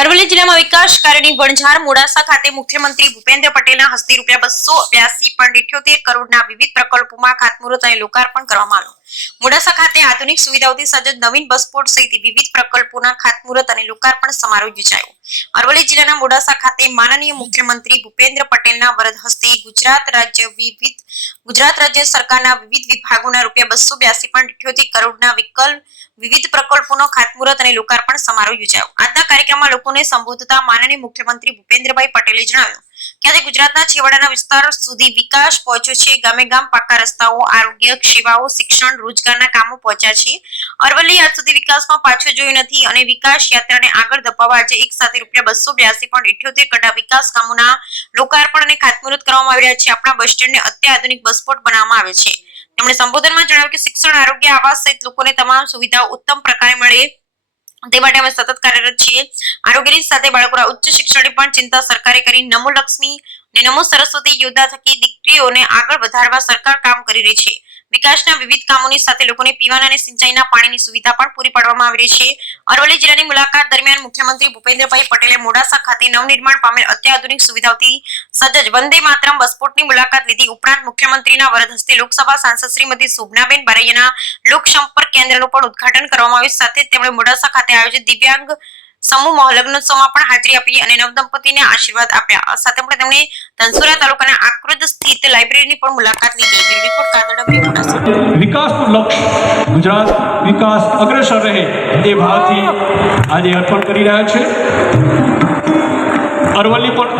અરવલ્લી જિલ્લામાં વિકાસ કાર્યની વણઝાર મોડાસા ખાતે મુખ્યમંત્રી ભૂપેન્દ્ર પટેલના હસ્તે ₹282.78 કરોડના વિવિધ પ્રકલ્પોમાં ખાતમુહૂર્ત અને લોકાર્પણ કરવામાં આવ્યું। મોડાસા ખાતે આધુનિક સુવિધાઓથી સજ્જ નવીન બસ પોર્ટ સહિત વિવિધ પ્રકલ્પોના ખાતમુહૂર્ત અને લોકાર્પણ સમારોહ યોજાયો। અરવલ્લી જિલ્લાના મોડાસા ખાતે માનનીય મુખ્યમંત્રી ભૂપેન્દ્ર પટેલના વરદ હસ્તે ગુજરાત રાજ્ય સરકારના વિવિધ વિભાગોના ₹282.78 કરોડના વિવિધ પ્રકલ્પોનો ખાતમુહૂર્ત અને લોકાર્પણ સમારોહ યોજાયો। આજના કાર્યક્રમમાં લોકોને સંબોધતા માનનીય મુખ્યમંત્રી ભૂપેન્દ્રભાઈ પટેલે જણાવ્યું કે આજે ગુજરાતના છેવાડાના વિસ્તાર સુધી વિકાસ પહોંચ્યો છે। ગામે ગામ પાકા રસ્તાઓ, આરોગ્ય સેવાઓ, શિક્ષણ, રોજગારના કામો પહોંચ્યા છે। અરવલ્લી આજ સુધી વિકાસમાં પાછું જોયું નથી અને વિકાસ યાત્રાને આગળ ધપાવવા આજે એક સાથે ₹282.78 કરોડના વિકાસ કામોના લોકાર્પણ અને ખાતમુહૂર્ત કરવામાં આવી રહ્યા છે। આપણા બસ સ્ટેન્ડને અત્યાધુનિક બસ પોર્ટ બનાવવામાં આવે છે। તેમણે સંબોધનમાં જણાવ્યું કે શિક્ષણ, આરોગ્ય, આવાસ સહિત લોકોને તમામ સુવિધાઓ ઉત્તમ પ્રકારે મળે તે માટે અમે સતત કાર્યરત છીએ। આરોગ્યની સાથે બાળકોના ઉચ્ચ શિક્ષણની પણ ચિંતા સરકારે કરી। નમો લક્ષ્મી અને નમો સરસ્વતી યોજના થકી દીકરીઓને આગળ વધારવા સરકાર કામ કરી રહી છે। વિકાસના વિવિધ કામોની સાથે લોકોને પીવાના અને સિંચાઈના પાણીની સુવિધા પણ પૂરી પાડવામાં આવી રહી છે। અરવલ્લી જિલ્લાની મુલાકાત દરમિયાન મુખ્યમંત્રી ભૂપેન્દ્રભાઈ પટેલે મોડાસા ખાતે નવનિર્માણ પામેલ અત્યાધુનિક સુવિધાઓથી સજ્જ વંદે માતરમ બસપોર્ટની મુલાકાત લીધી। ઉપરાંત મુખ્યમંત્રીના વરદ હસ્તે લોકસભા સાંસદ શ્રીમતી શોભનાબેન બારૈયાના લોકસંપર્ક કેન્દ્રનું પણ ઉદ્ઘાટન કરવામાં આવ્યું। સાથે તેમણે મોડાસા ખાતે આયોજિત દિવ્યાંગ સમૂહ લગ્નોત્સવમાં પણ હાજરી આપી અને નવદંપતિને આશીર્વાદ આપ્યા। સાથે તેમણે ધનસુરા તાલુકાના આક્રોદ સ્થિત લાઇબ્રેરીની પણ મુલાકાત લીધી। બ્યુરો રિપોર્ટ કાદરડબરી મોડાસા। વિકાસનું લક્ષ્ય ગુજરાત વિકાસ અગ્રેસર રહે એ ભાવથી આજે અર્પણ કરી રહ્યા છે। અરવલ્લી પણ